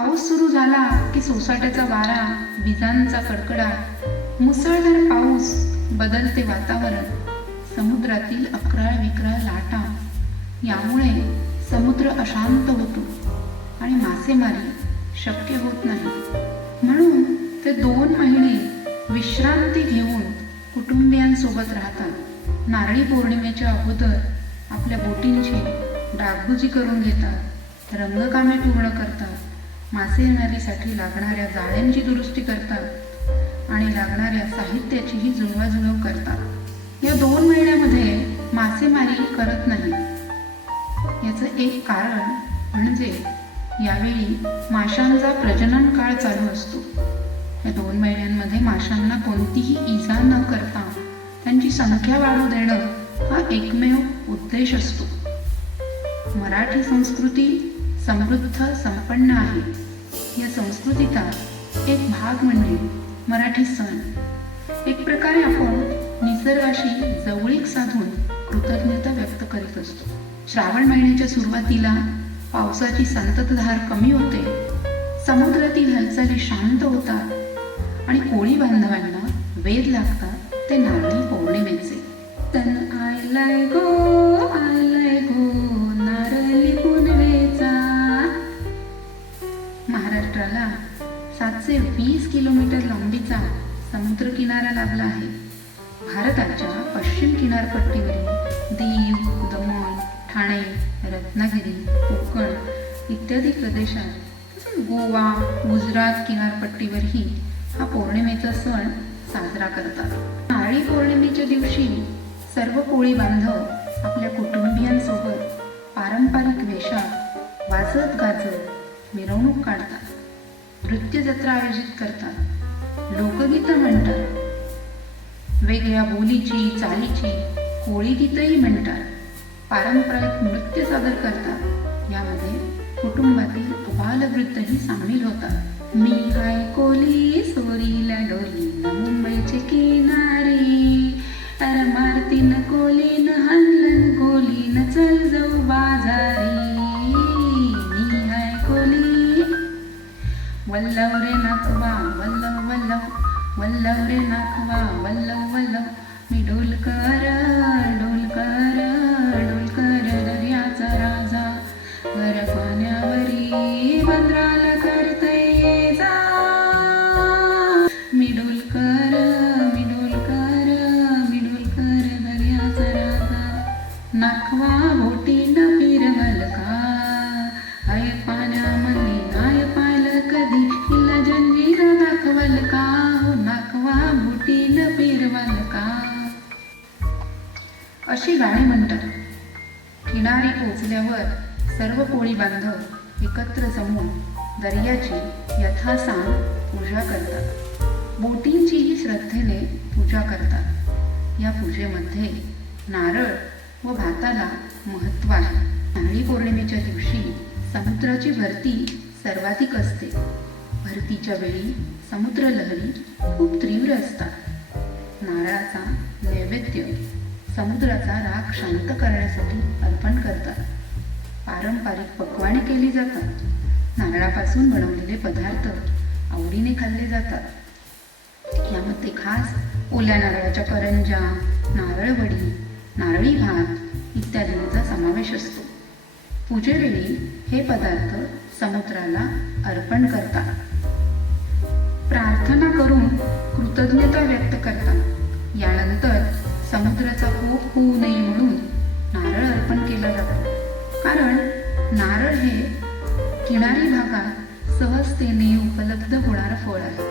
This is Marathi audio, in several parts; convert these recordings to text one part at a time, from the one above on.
पाऊस सुरू झाला की सोसाट्याचा वारा विजांचा कडकडाट मुसळधार पाऊस बदलते वातावरण समुद्रातील अकराळ विक्राळ लाटा. यामुळे समुद्र अशांत होतो आणि मासेमारी शक्य होत नाही. म्हणून ते दोन महिने विश्रांती घेऊन कुटुंबियांसोबत राहतात. नारळी पौर्णिमेच्या अगोदर आपल्या बोटींची डागबुजी करून घेतात. रंगकामे पूर्ण करतात. मासेमारीसाठी लागणाऱ्या जाळ्यांची दुरुस्ती करतात आणि लागणाऱ्या साहित्याचीही जुळवाजुळव करतात. या दोन महिन्यामध्ये मासेमारी करत नाही. याचं एक कारण म्हणजे यावेळी माशांचा प्रजनन काळ चालू असतो. या दोन महिन्यांमध्ये माशांना कोणतीही इजा न करता त्यांची संख्या वाढू देणं हा एकमेव उद्देश असतो. मराठी संस्कृती समृद्ध संपन्न आहे. या संस्कृतीचा एक भाग म्हणजे मराठी सण. एक प्रकारे आपण निसर्गाशी जवळीक साधून कृतज्ञता व्यक्त करीत असतो. श्रावण महिन्याच्या सुरुवातीला पावसाची संततधार कमी होते. समुद्रातील हालचाली शांत होतात आणि कोळी बांधवांना वेध लागतात ते नारळी पौर्णिमेचे. तन आयलाय गो सातशे वीस किलोमीटर लांबीचा समुद्र किनारा लाभला आहे. भारताच्या पश्चिम किनारपट्टीवरील दीव दमण ठाणे रत्नागिरी कोकण इत्यादी प्रदेशात तसंच गोवा गुजरात किनारपट्टीवरही हा पौर्णिमेचा सण साजरा करतात. नारळी पौर्णिमेच्या दिवशी सर्व कोळी बांधव आपल्या कुटुंबियांसोबत पारंपरिक वेशात वाजत गाजत मिरवणूक काढतात. नृत्य जत्रा आयोजित करतात. लोकगीतं म्हणतात. वेगळ्या बोलीची चालीची कोळी गीतही म्हणतात. पारंपरिक नृत्य सादर करतात. यामध्ये कुटुंबातील बालवृद्धही सामील होतात. मी हाय कोली सोरीला डोली न मुंबईचे किनारे. अर मारतीन कोलीन हनलन कोलीन चल जाऊ वल्लव रे नाकवा वल्लव वल्लव वल्लव रे नाकवा वल्लव वल्लव मी ढोलकर ढोलकर डोलकर दर्याचा राजा. घर पाण्यावरी म्हणतात. किनारी पोचल्यावर सर्व कोळी बांधव एकत्र जमून दर्याची यथासांग पूजा करतात. बोटींचीही श्रद्धेने पूजा करतात. या पूजेमध्ये नारळ व भाताला महत्त्व आहे. नारळी पौर्णिमेच्या दिवशी समुद्राची भरती सर्वाधिक असते. भरतीच्या वेळी समुद्र लहरी खूप तीव्र असतात. नारळाचा नैवेद्य समुद्राचा राग शांत करण्यासाठी अर्पण करतात. पारंपरिक पक्वाने केली जातात. नारळापासून बनवलेले पदार्थ आवडीने खाल्ले जातात. यामध्ये खास ओल्या नारळाच्या करंजा नारळवडी नारळी भात इत्यादींचा समावेश असतो. पूजेवेळी हे पदार्थ समुद्राला अर्पण करतात. प्रार्थना करून कृतज्ञता व्यक्त करतात. यानंतर समुद्राचा कोप होऊ नये म्हणून नारळ अर्पण केला जातो. कारण नारळ हे किनारी भागात सहजतेने उपलब्ध होणारं फळ आहे.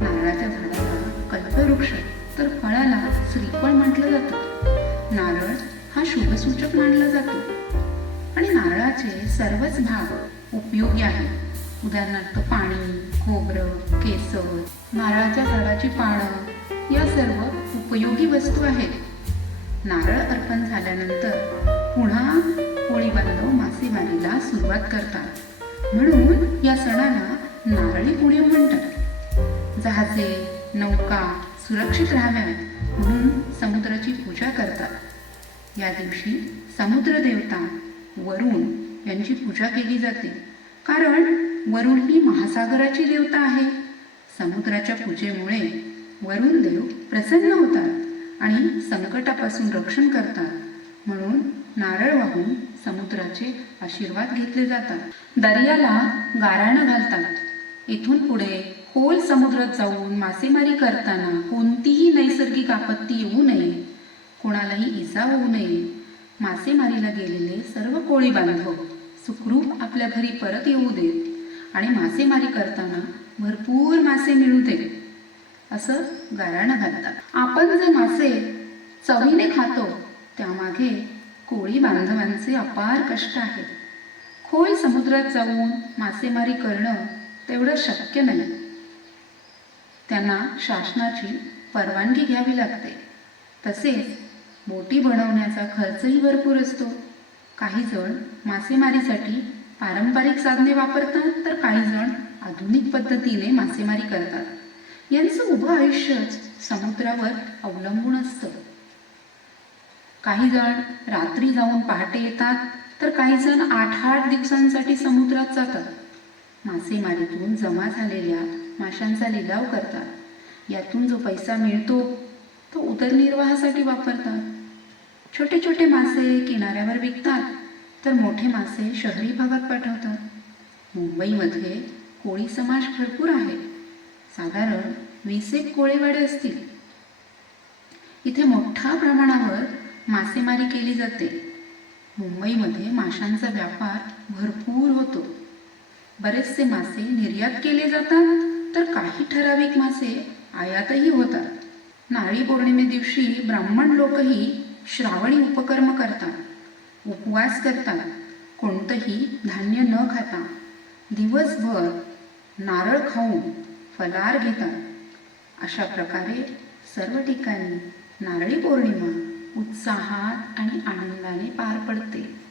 नारळाच्या झाडाला कल्पवृक्ष तर फळाला श्रीफळ म्हटलं जातं. नारळ हा शुभसूचक मानला जातो. आणि नारळाचे सर्वच भाग उपयोगी आहेत. उदाहरणार्थ पाणी खोबरं केसर नारळाच्या झाडाची पानं या सर्व उपयोगी वस्तू आहेत. नारळ अर्पण झाल्यानंतर पुन्हा कोळी बांधव मासेमारीला सुरुवात करतात. म्हणून या सणाला नारळी पुणे म्हणतात. जहाजे नौका सुरक्षित राहाव्यात म्हणून समुद्राची पूजा करतात. या दिवशी समुद्र देवता वरुण यांची पूजा केली जाते. कारण वरुण ही महासागराची देवता आहे. समुद्राच्या पूजेमुळे वरुण देव प्रसन्न होतात आणि संकटापासून रक्षण करतात. म्हणून नारळ वाहून समुद्राचे आशीर्वाद घेतले जातात. दर्याला गाराणं घालतात. इथून पुढे खोल समुद्रात जाऊन मासेमारी करताना कोणतीही नैसर्गिक आपत्ती येऊ नये. कोणालाही इजा होऊ नये. मासेमारीला गेलेले सर्व कोळी बांधव सुखरूप आपल्या घरी परत येऊ देत आणि मासेमारी करताना भरपूर मासे मिळू देत. असं गाराणं घालतात. आपण जे मासे चवीने खातो त्यामागे कोळी बांधवांचे अपार कष्ट आहेत. खोल समुद्रात जाऊन मासेमारी करणं तेवढं शक्य नाही. त्यांना शासनाची परवानगी घ्यावी लागते. तसेच बोटी बनवण्याचा खर्चही भरपूर असतो. काही जण मासेमारीसाठी पारंपरिक साधने वापरतात तर काही जण आधुनिक पद्धतीने मासेमारी करतात. यांचं उभं आयुष्यच समुद्रावर अवलंबून असतं. काही जण रात्री जाऊन पहाटे येतात तर काही जण आठ आठ दिवसांसाठी समुद्रात जातात. मासेमारीतून जमा झालेल्या माशांचा लिलाव करतात. यातून जो पैसा मिळतो तो उदरनिर्वाहासाठी वापरतात. छोटे छोटे मासे किनाऱ्यावर विकतात तर मोठे मासे शहरी भागात पाठवतात. मुंबईमध्ये कोळी समाज भरपूर आहे. साधारण वीस एक कोळीवाडे असतील. इथे मोठ्या प्रमाणावर मासेमारी केली जाते. मुंबईमध्ये माशांचा व्यापार भरपूर होतो. बरेचसे मासे निर्यात केले जातात तर काही ठराविक मासे आयातही होतात. नारळी पौर्णिमे दिवशी ब्राह्मण लोकही श्रावणी उपकर्म करतात उपवास करतात कोणतंही धान्य न खाता. दिवसभर नारळ खाऊन फलार घेतात. अशा प्रकारे सर्व ठिकाणी नारळी पौर्णिमा उत्साहात आणि आनंदाने पार पडते.